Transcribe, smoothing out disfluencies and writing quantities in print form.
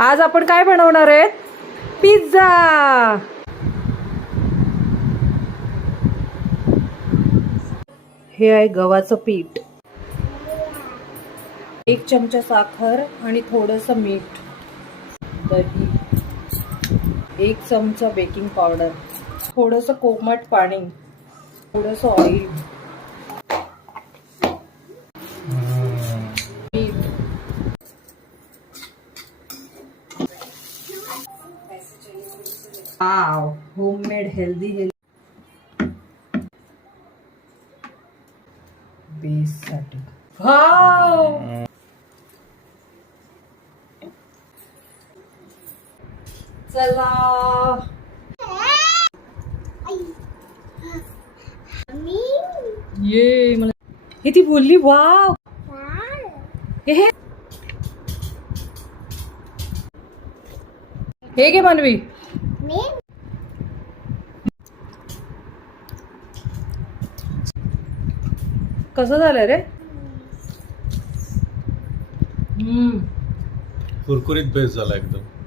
आज आपण काय बनवणार आहे? पिझ्झा. हे आहे गव्हाचं पीठ, 1 चमचा साखर आणि थोडंसं मीठ, दही, 1 चमचा बेकिंग पावडर, थोडंसं कोमट पाणी, थोडंसं ऑइल, होममेड हेल्दी बेस साठी. चला ये मला हे ती बोलली. वाव, हे घे मानवी. कसं झालं रे? कुरकुरीत बेस झाला एकदम.